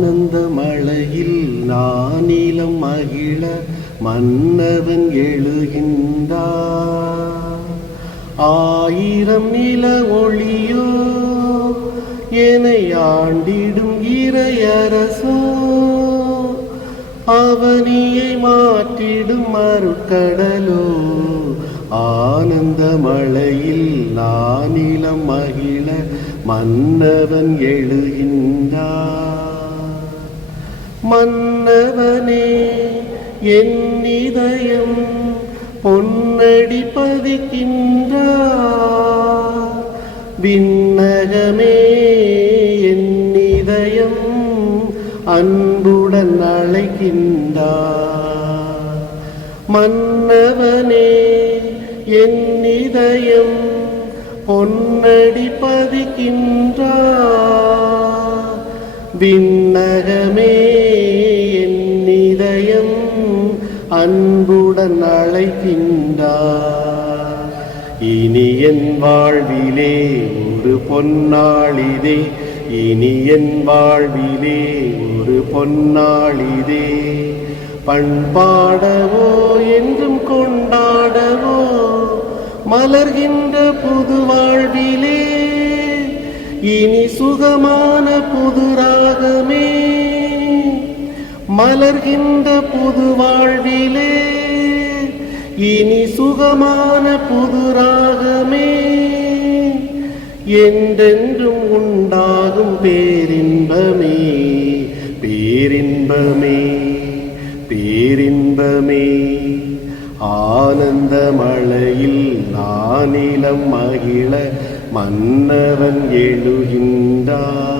ஆனந்த மழையில் நானிலம் மகிழ மன்னவன் எழுகின்றார். ஆயிரம் நில ஒளியோ என்னை ஆண்டிடும் இறையரசோ அவனியை மாற்றிடும் மறுக்கடலோ ஆனந்த மழையில் நானிலம் மகிழ மன்னவன் எழுகின்றார். மன்னவனே என் இதயம் பொன்னடி பதிக்கின்றார் விண்ணகமே என் இதயம் அன்புடன் அழைக்கின்றார். மன்னவனே என் இதயம் பொன்னடி பதிக்கின்றார் விண்ணகமே என் இதயம் அன்புடன் அழைக்கின்றார் இனி என் வாழ்விலே ஒரு பொன்னாளிதே. இனி என் வாழ்விலே ஒரு பொன்னாளிதே. பண்பாடவோ என்றும் கொண்டாடவோ. மலர்கின்ற புது வாழ்விலே இனி சுகமான புது ராகமே மலர்கின்ற புது வாழ்விலே இனி சுகமான புது ராகமே என்றென்றும் உண்டாகும் பேரின்பமே. பேரின்பமே. பேரின்பமே. ஆனந்த மழையில் நானிலம் மகிழ மன்னவன் எழுகின்றான்.